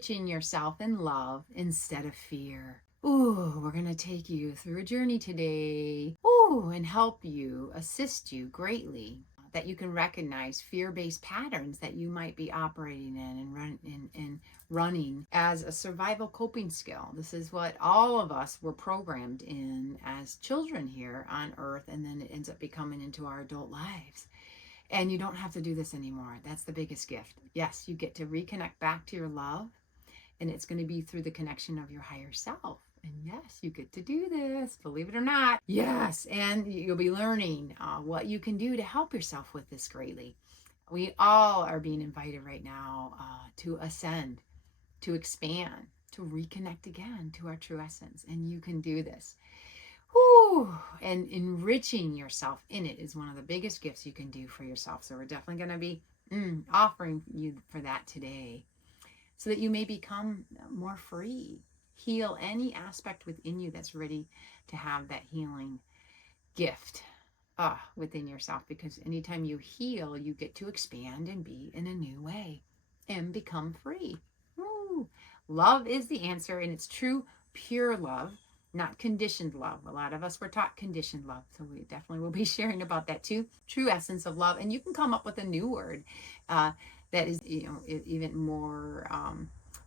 enriching yourself in love instead of fear. Ooh, we're going to take you through a journey today. Ooh, and help you, assist you greatly that you can recognize fear-based patterns that you might be operating in and running as a survival coping skill. This is what all of us were programmed in as children here on earth, and then it ends up becoming into our adult lives. And you don't have to do this anymore. That's the biggest gift. Yes, you get to reconnect back to your love, and it's going to be through the connection of your higher self. And yes, you get to do this, believe it or not. Yes, and you'll be learning what you can do to help yourself with this greatly. We all are being invited right now to ascend, to expand, to reconnect again to our true essence. And you can do this. Whew. And enriching yourself in it is one of the biggest gifts you can do for yourself. So we're definitely going to be offering you for that today, so that you may become more free. Heal any aspect within you that's ready to have that healing gift within yourself. Because anytime you heal, you get to expand and be in a new way and become free. Woo. Love is the answer, and it's true, pure love, not conditioned love. A lot of us were taught conditioned love, so we definitely will be sharing about that too. True essence of love, and you can come up with a new word that is, even more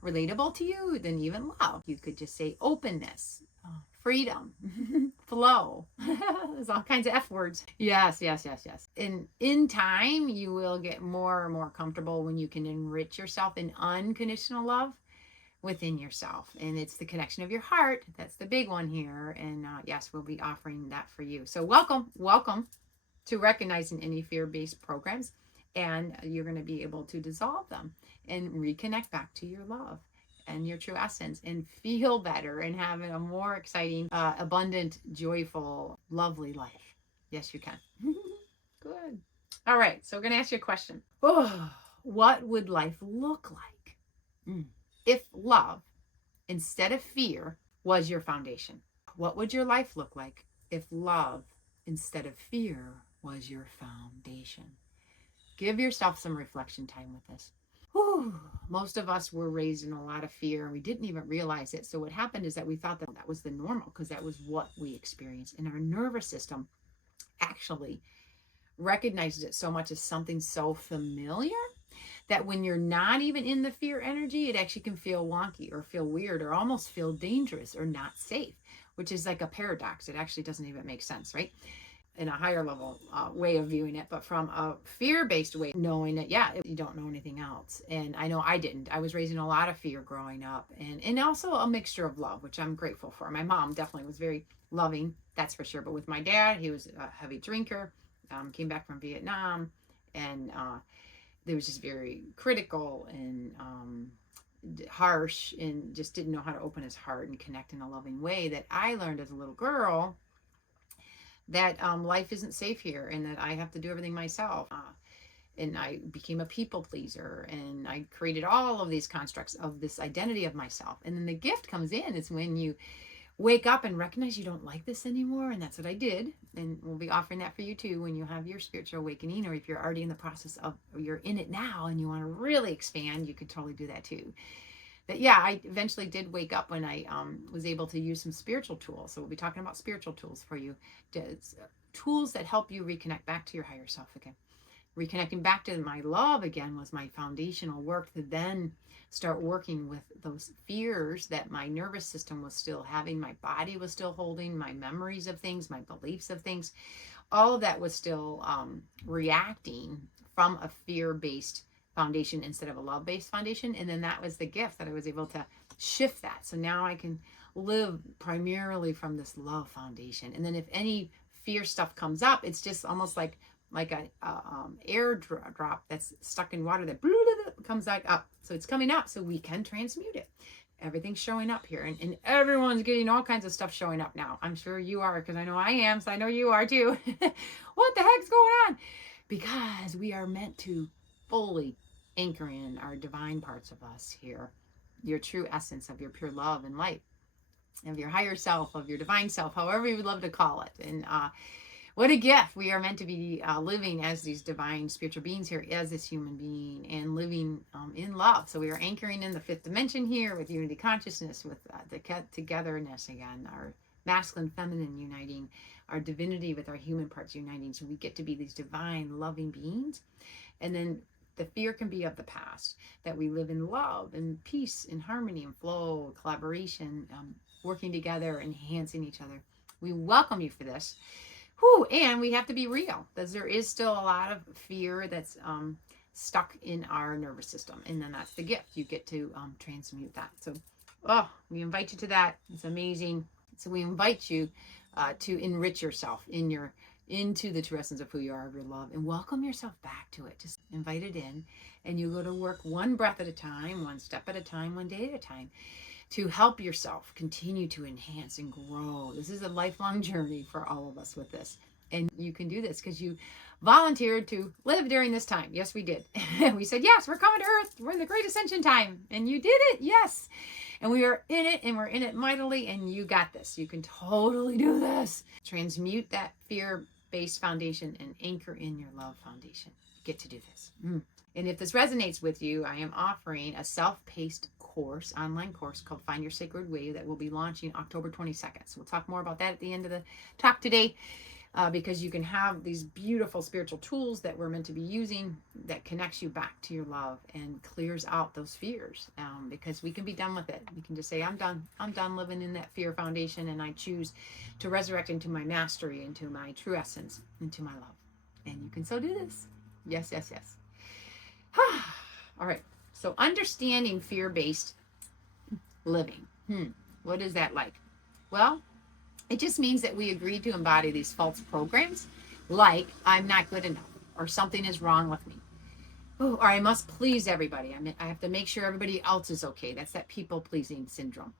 relatable to you than even love. You could just say openness, freedom, flow. There's all kinds of F words. Yes. In time, you will get more and more comfortable when you can enrich yourself in unconditional love within yourself. And it's the connection of your heart. That's the big one here. And yes, we'll be offering that for you. So welcome to recognizing any fear-based programs. And you're going to be able to dissolve them and reconnect back to your love and your true essence and feel better and have a more exciting, abundant, joyful, lovely life. Yes, you can. Good. All right. So we're going to ask you a question. Oh, what would life look like if love instead of fear was your foundation? What would your life look like if love instead of fear was your foundation? Give yourself some reflection time with this. Whew. Most of us were raised in a lot of fear, and we didn't even realize it. So what happened is that we thought that was the normal because that was what we experienced. And our nervous system actually recognizes it so much as something so familiar that when you're not even in the fear energy, it actually can feel wonky or feel weird or almost feel dangerous or not safe, which is like a paradox. It actually doesn't even make sense, right? In a higher level way of viewing it, but from a fear-based way, knowing that, you don't know anything else. And I know I didn't. I was raised in a lot of fear growing up, and also a mixture of love, which I'm grateful for. My mom definitely was very loving, that's for sure. But with my dad, he was a heavy drinker, came back from Vietnam, and they was just very critical and harsh, and just didn't know how to open his heart and connect in a loving way. That I learned as a little girl that life isn't safe here, and that I have to do everything myself. And I became a people pleaser, and I created all of these constructs of this identity of myself. And then the gift comes in, it's when you wake up and recognize you don't like this anymore. And that's what I did. And we'll be offering that for you too when you have your spiritual awakening, or if you're already in the process of, or you're in it now and you want to really expand, you could totally do that too. But yeah, I eventually did wake up when I was able to use some spiritual tools. So we'll be talking about spiritual tools for you, tools that help you reconnect back to your higher self again. Reconnecting back to my love again was my foundational work to then start working with those fears that my nervous system was still having, my body was still holding, my memories of things, my beliefs of things. All of that was still reacting from a fear-based foundation instead of a love-based foundation. And then that was the gift, that I was able to shift that. So now I can live primarily from this love foundation. And then if any fear stuff comes up, it's just almost like a air drop that's stuck in water that comes back up. So it's coming up, so we can transmute it. Everything's showing up here, and everyone's getting all kinds of stuff showing up now. I'm sure you are, because I know I am, so I know you are too. What the heck's going on? Because we are meant to fully anchor in our divine parts of us here, your true essence of your pure love and light, of your higher self, of your divine self, however you would love to call it. And What a gift. We are meant to be living as these divine spiritual beings here, as this human being, and living in love. So we are anchoring in the fifth dimension here with unity consciousness, with the togetherness again, our masculine, feminine uniting, our divinity with our human parts uniting. So we get to be these divine, loving beings. And then the fear can be of the past, that we live in love and peace and harmony and flow, collaboration, working together, enhancing each other. We welcome you for this. Whew, and we have to be real, because there is still a lot of fear that's stuck in our nervous system. And then that's the gift. You get to transmute that. So, we invite you to that. It's amazing. So we invite you to enrich yourself into the true essence of who you are, of your love, and welcome yourself back to it. Just invite it in, and you go to work one breath at a time, one step at a time, one day at a time, to help yourself continue to enhance and grow. This is a lifelong journey for all of us with this. And you can do this because you volunteered to live during this time. Yes, we did. We said, yes, we're coming to Earth. We're in the Great Ascension time. And you did it. Yes. And we are in it, and we're in it mightily, and you got this. You can totally do this. Transmute that fear-based foundation and anchor in your love foundation. Get to do this. And if this resonates with you, I am offering a self-paced course, online course called Find Your Sacred Way that will be launching October 22nd. So we'll talk more about that at the end of the talk today. Because you can have these beautiful spiritual tools that we're meant to be using that connects you back to your love and clears out those fears, because we can be done with it. We can just say, I'm done living in that fear foundation, and I choose to resurrect into my mastery, into my true essence, into my love. And you can so do this. Yes, yes, yes. All right. So understanding fear-based living. What is that like? Well, it just means that we agree to embody these false programs, like I'm not good enough, or something is wrong with me, or I must please everybody. I have to make sure everybody else is okay. That's that people-pleasing syndrome.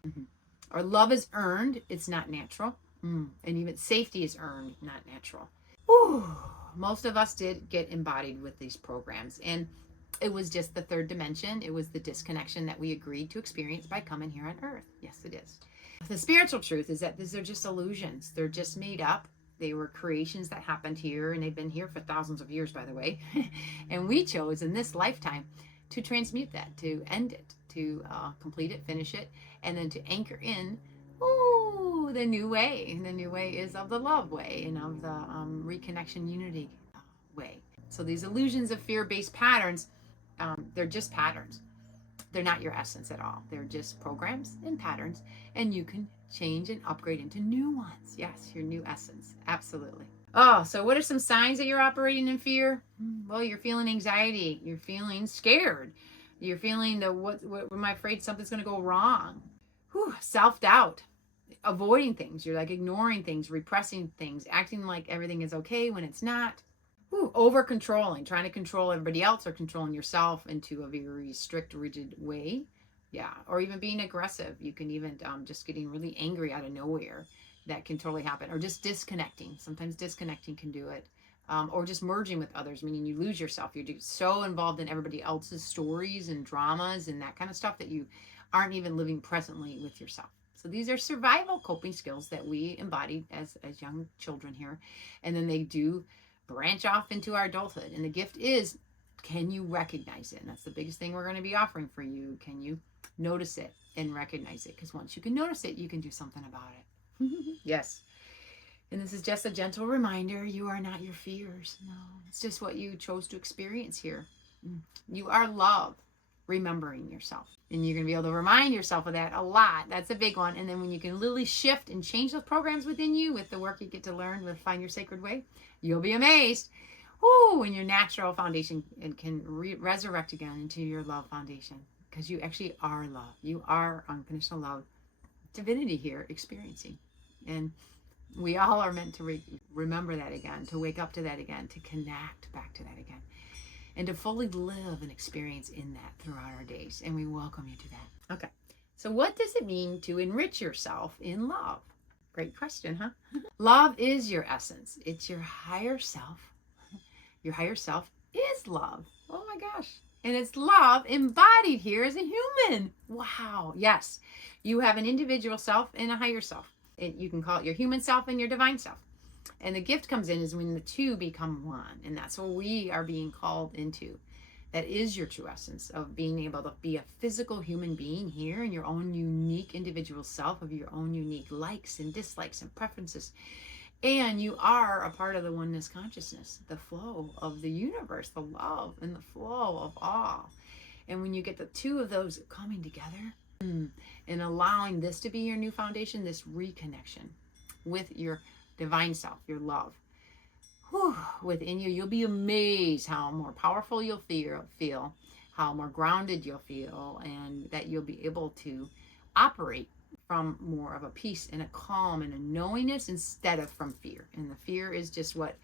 Or love is earned, it's not natural. And even safety is earned, not natural. Most of us did get embodied with these programs, and it was just the third dimension. It was the disconnection that we agreed to experience by coming here on Earth. Yes, it is. The spiritual truth is that these are just illusions. They're just made up. They were creations that happened here, and they've been here for thousands of years, by the way. And we chose in this lifetime to transmute that, to end it, to complete it, finish it, and then to anchor in the new way. And the new way is of the love way and of the reconnection unity way. So these illusions of fear-based patterns, they're just patterns. They're not your essence at all. They're just programs and patterns, and you can change and upgrade into new ones. Yes, your new essence. Absolutely. So what are some signs that you're operating in fear? Well, you're feeling anxiety. You're feeling scared. You're feeling what am I afraid something's going to go wrong? Self-doubt. Avoiding things. You're like ignoring things, repressing things, acting like everything is okay when it's not. Over controlling, trying to control everybody else or controlling yourself into a very strict, rigid way. Yeah. Or even being aggressive. You can even just getting really angry out of nowhere. That can totally happen. Or just disconnecting. Sometimes disconnecting can do it. Or just merging with others, meaning you lose yourself. You're so involved in everybody else's stories and dramas and that kind of stuff that you aren't even living presently with yourself. So these are survival coping skills that we embodied as young children here. And then they do branch off into our adulthood. And the gift is, can you recognize it? And that's the biggest thing we're going to be offering for you. Can you notice it and recognize it? Because once you can notice it, you can do something about it. Yes. And this is just a gentle reminder, you are not your fears. No, it's just what you chose to experience here. You are love, remembering yourself. And you're going to be able to remind yourself of that a lot. That's a big one. And then when you can literally shift and change those programs within you with the work you get to learn with Find Your Sacred Way, you'll be amazed. When your natural foundation can resurrect again into your love foundation. Because you actually are love. You are unconditional love. Divinity here experiencing. And we all are meant to remember that again, to wake up to that again, to connect back to that again, and to fully live and experience in that throughout our days. And we welcome you to that. Okay. So what does it mean to enrich yourself in love? Great question, huh? Love is your essence. It's your higher self. Your higher self is love. Oh my gosh. And it's love embodied here as a human. Wow. Yes. You have an individual self and a higher self. You can call it your human self and your divine self. And the gift comes in is when the two become one. And that's what we are being called into. That is your true essence of being able to be a physical human being here in your own unique individual self, of your own unique likes and dislikes and preferences. And you are a part of the oneness consciousness, the flow of the universe, the love and the flow of all. And when you get the two of those coming together and allowing this to be your new foundation, this reconnection with your divine self, your love, within you, you'll be amazed how more powerful you'll feel, how more grounded you'll feel, and that you'll be able to operate from more of a peace and a calm and a knowingness instead of from fear. And the fear is just what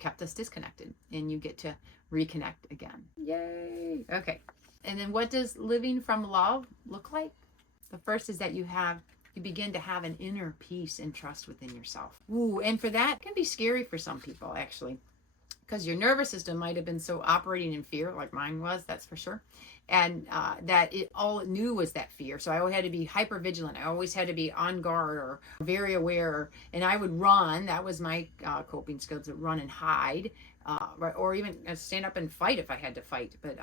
kept us disconnected, and you get to reconnect again. Yay! Okay. And then what does living from love look like? The first is that you begin to have an inner peace and trust within yourself. Ooh, and for that, it can be scary for some people, actually, because your nervous system might have been so operating in fear, like mine was, that's for sure. And that all it knew was that fear. So I always had to be hyper vigilant. I always had to be on guard or very aware. And I would run. That was my coping skills, to run and hide, or even stand up and fight if I had to fight. But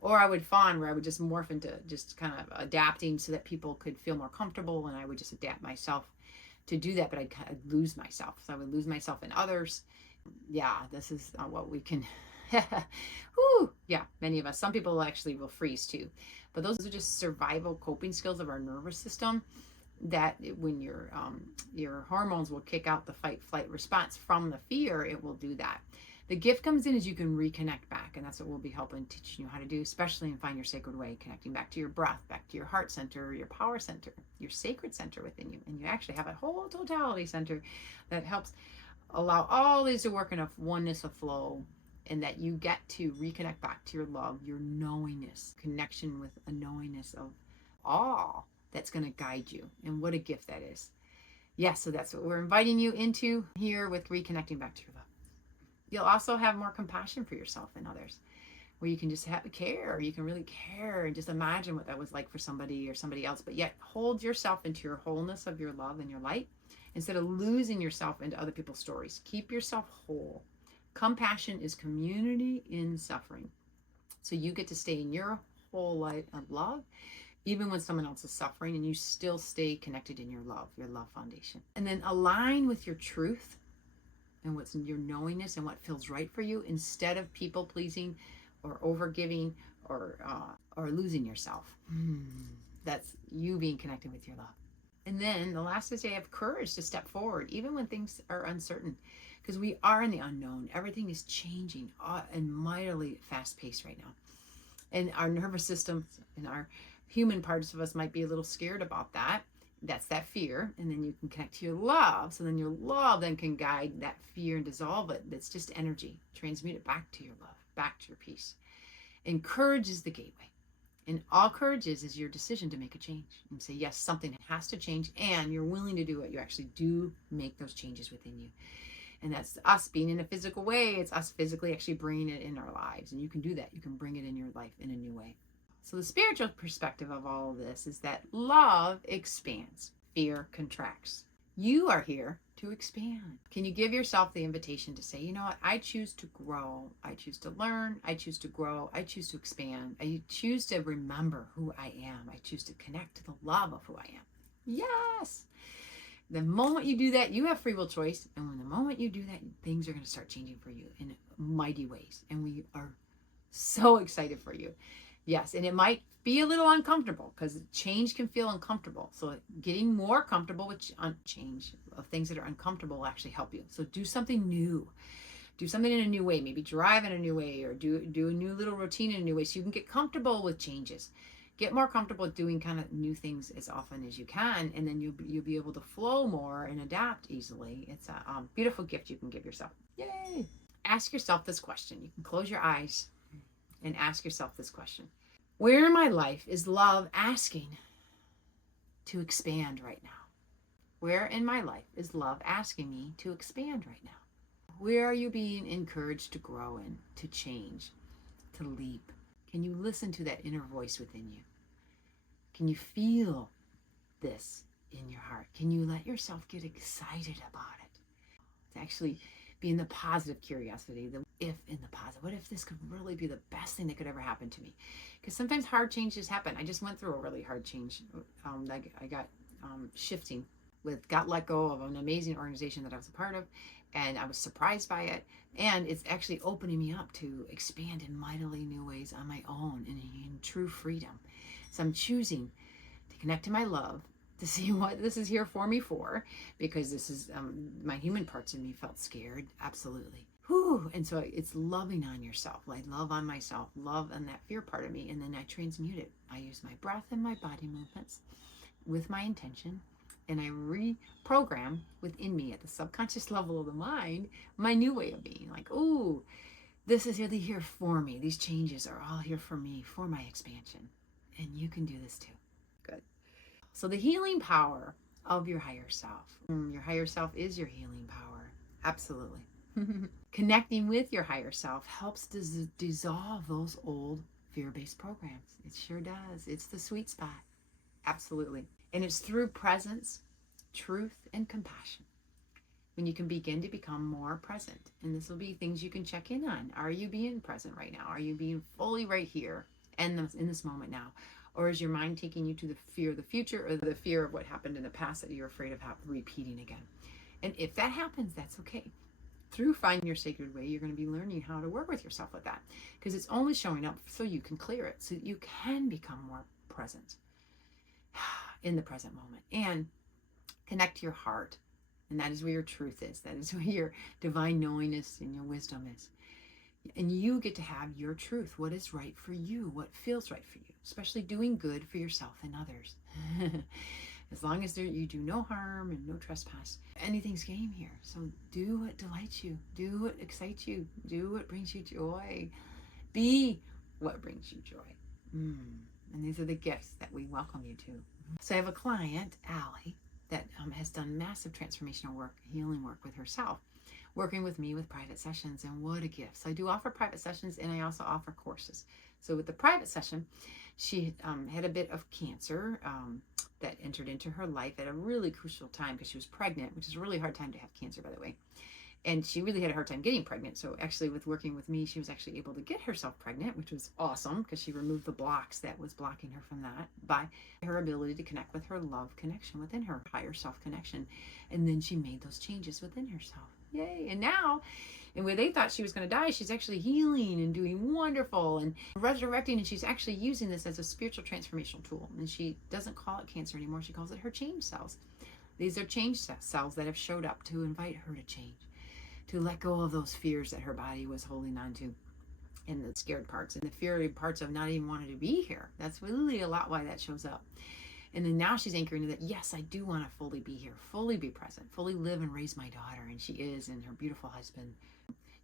or I would fawn, where I would just morph into just kind of adapting so that people could feel more comfortable, and I would just adapt myself to do that. But I'd kind of lose myself. So I would lose myself in others. Yeah, this is what we can. Whew, yeah, many of us. Some people actually will freeze too. But those are just survival coping skills of our nervous system, that when your hormones will kick out the fight flight response from the fear, it will do that. The gift comes in as you can reconnect back, and that's what we'll be helping teaching you how to do, especially in Find Your Sacred Way, connecting back to your breath, back to your heart center, your power center, your sacred center within you. And you actually have a whole totality center that helps allow all these to work in a oneness of flow, and that you get to reconnect back to your love, your knowingness, connection with a knowingness of all that's going to guide you. And what a gift that is. Yes, so that's what we're inviting you into here with reconnecting back to your love. You'll also have more compassion for yourself and others, where you can just care. You can really care and just imagine what that was like for somebody or somebody else, but yet hold yourself into your wholeness of your love and your light instead of losing yourself into other people's stories. Keep yourself whole. Compassion is community in suffering. So you get to stay in your whole light of love, even when someone else is suffering, and you still stay connected in your love foundation. And then align with your truth and what's in your knowingness and what feels right for you, instead of people pleasing or overgiving or losing yourself. That's you being connected with your love. And then the last is to have courage to step forward, even when things are uncertain, because we are in the unknown. Everything is changing and mightily fast paced right now. And our nervous system and our human parts of us might be a little scared about that. That's that fear. And then you can connect to your love. So then your love then can guide that fear and dissolve it. It's just energy. Transmute it back to your love, back to your peace. And courage is the gateway. And all courage is your decision to make a change and say, yes, something has to change, and you're willing to do it. You actually do make those changes within you. And that's us being in a physical way. It's us physically actually bringing it in our lives. And you can do that. You can bring it in your life in a new way. So the spiritual perspective of all of this is that love expands, fear contracts. You are here to expand. Can you give yourself the invitation to say, you know what, I choose to grow, I choose to learn, I choose to grow, I choose to expand, I choose to remember who I am, I choose to connect to the love of who I am. Yes! The moment you do that, you have free will choice, and when the moment you do that, things are going to start changing for you in mighty ways, and we are so excited for you. Yes, and it might be a little uncomfortable, because change can feel uncomfortable. So getting more comfortable with change of things that are uncomfortable will actually help you. So do something new. Do something in a new way. Maybe drive in a new way, or do a new little routine in a new way, so you can get comfortable with changes. Get more comfortable with doing kind of new things as often as you can, and then you'll be able to flow more and adapt easily. It's a beautiful gift you can give yourself. Yay! Ask yourself this question. You can close your eyes and ask yourself this question. Where in my life is love asking to expand right now? Where in my life is love asking me to expand right now? Where are you being encouraged to grow in, to change, to leap? Can you listen to that inner voice within you? Can you feel this in your heart? Can you let yourself get excited about it? to actually be in the positive curiosity, the if in the positive. What if this could really be the best thing that could ever happen to me? Because sometimes hard changes happen. I just went through a really hard change. I got shifting got let go of an amazing organization that I was a part of, and I was surprised by it. And it's actually opening me up to expand in mightily new ways on my own in true freedom. So I'm choosing to connect to my love, to see what this is here for me for, because this is my human parts of me felt scared, absolutely. Whew. And so it's loving on yourself, like love on myself, love on that fear part of me, and then I transmute it. I use my breath and my body movements with my intention, and I reprogram within me at the subconscious level of the mind my new way of being. Like, ooh, this is really here for me. These changes are all here for me, for my expansion. And you can do this too. Good. So the healing power of your higher self. Your higher self is your healing power. Absolutely. Connecting with your higher self helps dissolve those old fear-based programs. It sure does. It's the sweet spot. Absolutely. And it's through presence, truth, and compassion when you can begin to become more present. And this will be things you can check in on. Are you being present right now? Are you being fully right here and in this moment now? Or is your mind taking you to the fear of the future, or the fear of what happened in the past that you're afraid of repeating again? And if that happens, that's okay. Through Find Your Sacred Way, you're going to be learning how to work with yourself with that, because it's only showing up so you can clear it, so that you can become more present in the present moment and connect to your heart. And that is where your truth is. That is where your divine knowingness and your wisdom is. And you get to have your truth, what is right for you, what feels right for you, especially doing good for yourself and others. As long as you do no harm and no trespass, anything's game here. So do what delights you, do what excites you, do what brings you joy, be what brings you joy. And these are the gifts that we welcome you to. So I have a client, Allie, that has done massive transformational work, healing work with herself, working with me with private sessions, and what a gift. So I do offer private sessions, and I also offer courses. So with the private session, she had a bit of cancer that entered into her life at a really crucial time, because she was pregnant, which is a really hard time to have cancer, by the way. And she really had a hard time getting pregnant. So actually, with working with me, she was actually able to get herself pregnant, which was awesome, because she removed the blocks that was blocking her from that by her ability to connect with her love connection within her, higher self connection. And then she made those changes within herself. Yay. And now, and where they thought she was going to die, she's actually healing and doing wonderful and resurrecting. And she's actually using this as a spiritual transformational tool. And she doesn't call it cancer anymore. She calls it her change cells. These are change cells that have showed up to invite her to change, to let go of those fears that her body was holding on to, and the scared parts and the fear parts of not even wanting to be here. That's really a lot why that shows up. And then now she's anchoring to that, yes, I do want to fully be here, fully be present, fully live and raise my daughter. And she is, and her beautiful husband,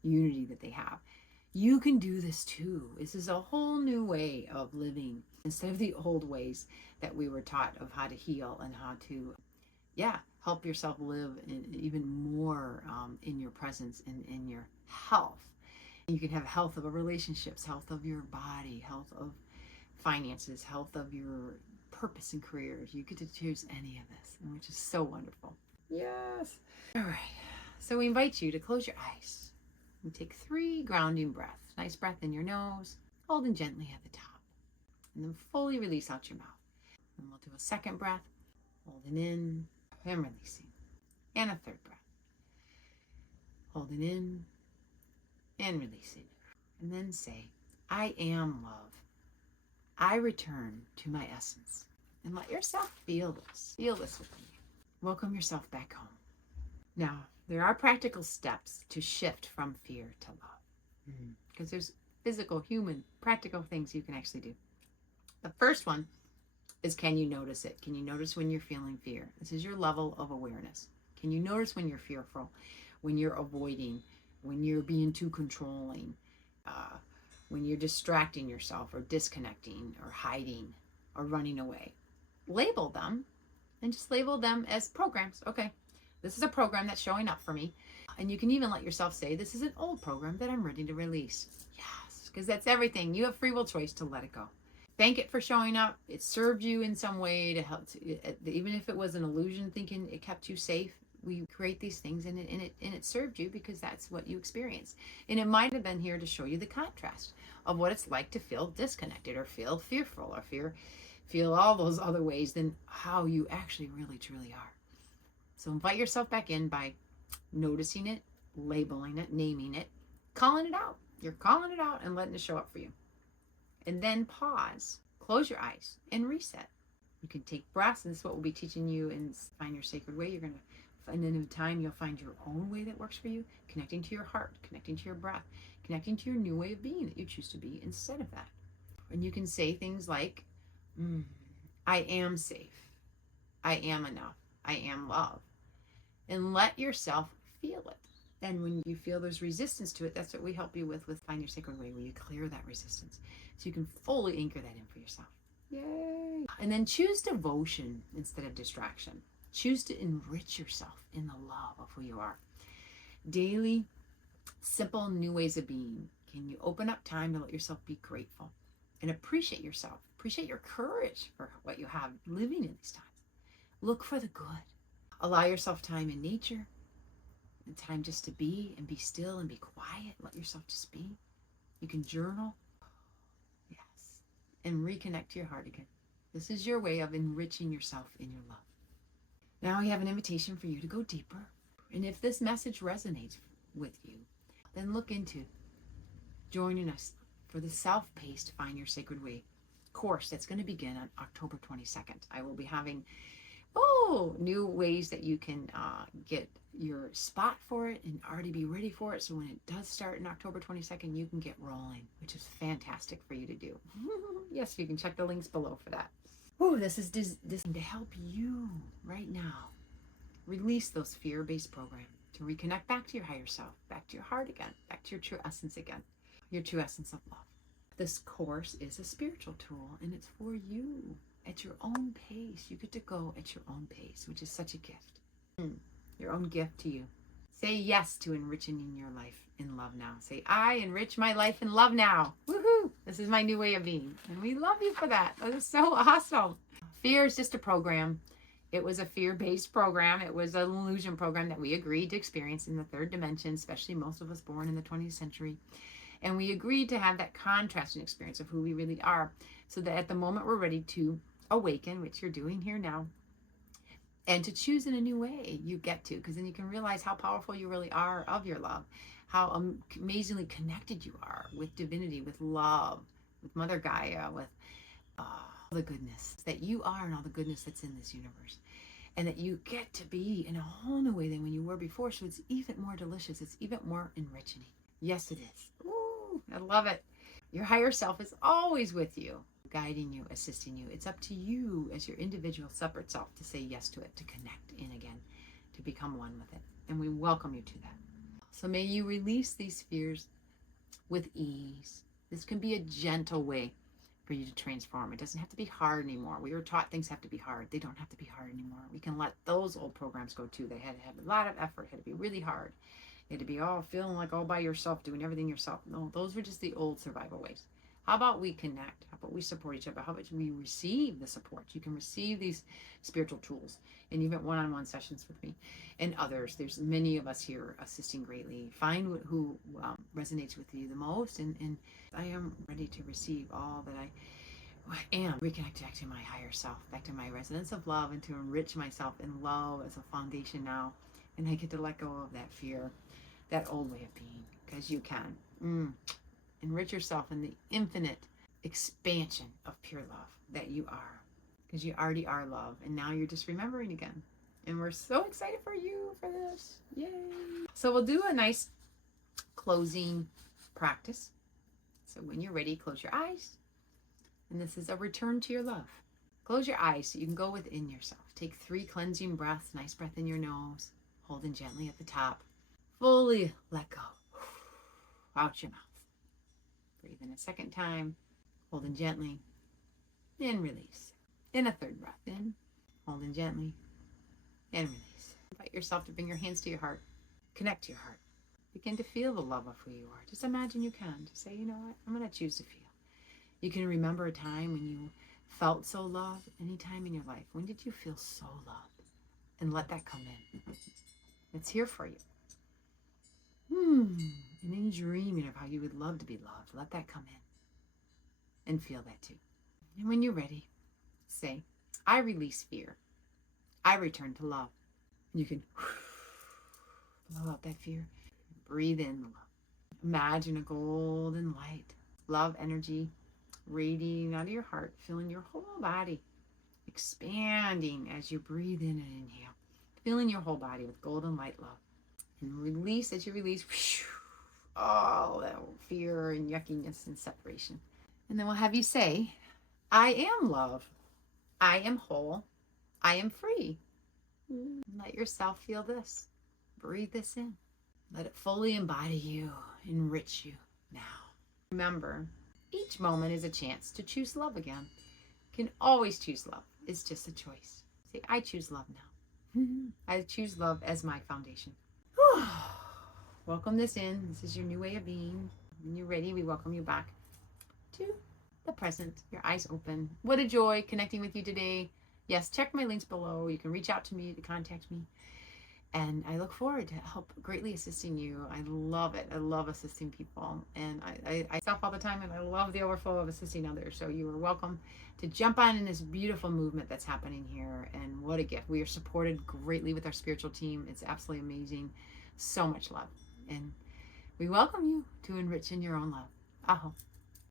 unity that they have. You can do this too. This is a whole new way of living, instead of the old ways that we were taught of how to heal and how to help yourself live even more in your presence and in your health. You can have health of relationships, health of your body, health of finances, health of your purpose and careers. You get to choose any of this, which is so wonderful. Yes. All right. So we invite you to close your eyes and take 3 grounding breaths. Nice breath in your nose, holding gently at the top, and then fully release out your mouth. And we'll do a second breath, holding in and releasing. And a third breath, holding in and releasing. And then say, I am love. I return to my essence. And let yourself feel this. Feel this with me. Welcome yourself back home. Now, there are practical steps to shift from fear to love. Because there's physical, human, practical things you can actually do. The first one is, can you notice it? Can you notice when you're feeling fear? This is your level of awareness. Can you notice when you're fearful, when you're avoiding, when you're being too controlling, when you're distracting yourself or disconnecting or hiding or running away? Label them, and just label them as programs. Okay, this is a program that's showing up for me. And you can even let yourself say, this is an old program that I'm ready to release. Yes, because that's everything. You have free will choice to let it go. Thank it for showing up. It served you in some way to help, even if it was an illusion, thinking it kept you safe. We create these things, and it served you because that's what you experienced. And it might have been here to show you the contrast of what it's like to feel disconnected or feel fearful or feel all those other ways than how you actually really truly are. So invite yourself back in by noticing it, labeling it, naming it, calling it out. You're calling it out and letting it show up for you. And then pause, close your eyes, and reset. You can take breaths, and this is what we'll be teaching you in Find Your Sacred Way. You're going to, and then in time, you'll find your own way that works for you, connecting to your heart, connecting to your breath, connecting to your new way of being that you choose to be instead of that. And you can say things like, I am safe. I am enough. I am love. And let yourself feel it. And when you feel there's resistance to it, that's what we help you with Find Your Sacred Way, where you clear that resistance so you can fully anchor that in for yourself. Yay! And then choose devotion instead of distraction. Choose to enrich yourself in the love of who you are. Daily, simple new ways of being. Can you open up time to let yourself be grateful and appreciate yourself? Appreciate your courage for what you have living in these times. Look for the good. Allow yourself time in nature, and time just to be and be still and be quiet. Let yourself just be. You can journal. Yes. And reconnect to your heart again. This is your way of enriching yourself in your love. Now we have an invitation for you to go deeper. And if this message resonates with you, then look into joining us for the self-paced Find Your Sacred Way course that's going to begin on October 22nd. I will be having new ways that you can get your spot for it and already be ready for it. So when it does start in October 22nd, you can get rolling, which is fantastic for you to do. Yes, you can check the links below for that. This is to help you right now release those fear-based programs, to reconnect back to your higher self, back to your heart again, back to your true essence again, your true essence of love. This course is a spiritual tool, and it's for you at your own pace. You get to go at your own pace, which is such a gift. Your own gift to you. Say yes to enriching your life in love now. Say, I enrich my life in love now. Woohoo! This is my new way of being. And we love you for that. That is so awesome. Fear is just a program. It was a fear-based program. It was an illusion program that we agreed to experience in the third dimension, especially most of us born in the 20th century. And we agreed to have that contrasting experience of who we really are, so that at the moment we're ready to awaken, which you're doing here now, and to choose in a new way, you get to, because then you can realize how powerful you really are of your love, how amazingly connected you are with divinity, with love, with Mother Gaia, with all the goodness that you are and all the goodness that's in this universe. And that you get to be in a whole new way than when you were before. So it's even more delicious. It's even more enriching. Yes, it is. Ooh, I love it. Your higher self is always with you, guiding you, assisting you. It's up to you as your individual separate self to say yes to it, to connect in again, to become one with it. And we welcome you to that. So may you release these fears with ease. This can be a gentle way for you to transform. It doesn't have to be hard anymore. We were taught things have to be hard. They don't have to be hard anymore. We can let those old programs go too. They had to have a lot of effort, had to be really hard. You had to be feeling like all by yourself, doing everything yourself. No, those were just the old survival ways. How about we connect? How about we support each other? How about we receive the support? You can receive these spiritual tools and even one-on-one sessions with me and others. There's many of us here assisting greatly. Find who resonates with you the most, and I am ready to receive all that I am. Reconnect back to my higher self, back to my resonance of love, and to enrich myself in love as a foundation now. And I get to let go of that fear, that old way of being, because you can. Enrich yourself in the infinite expansion of pure love that you are, because you already are love, and now you're just remembering again. And we're so excited for you for this. Yay! So we'll do a nice closing practice. So when you're ready, close your eyes. And this is a return to your love. Close your eyes so you can go within yourself. Take 3 cleansing breaths. Nice breath in your nose, holding gently at the top. Fully let go. Out your mouth. Breathe in a second time, holding gently, and release. In a third breath, in, holding gently, and release. Invite yourself to bring your hands to your heart. Connect to your heart. Begin to feel the love of who you are. Just imagine you can. Just say, you know what, I'm going to choose to feel. You can remember a time when you felt so loved, any time in your life. When did you feel so loved? And let that come in. It's here for you. And then dreaming of how you would love to be loved. Let that come in and feel that too. And when you're ready, say, I release fear. I return to love. You can blow out that fear. Breathe in the love. Imagine a golden light, love energy radiating out of your heart, filling your whole body, expanding as you breathe in and inhale, filling your whole body with golden light love. And release as you release all that fear and yuckiness and separation. And then we'll have you say, I am love. I am whole. I am free. Let yourself feel this. Breathe this in. Let it fully embody you, enrich you now. Remember, each moment is a chance to choose love again. You can always choose love. It's just a choice. Say, I choose love now. I choose love as my foundation. Welcome this in. This is your new way of being. When you're ready, we welcome you back to the present. Your eyes open. What a joy connecting with you today. Yes, check my links below. You can reach out to me to contact me. And I look forward to help greatly assisting you. I love it. I love assisting people. And I self all the time, and I love the overflow of assisting others. So you are welcome to jump on in this beautiful movement that's happening here. And what a gift. We are supported greatly with our spiritual team. It's absolutely amazing. So much love. And we welcome you to enrich in your own love. Aho.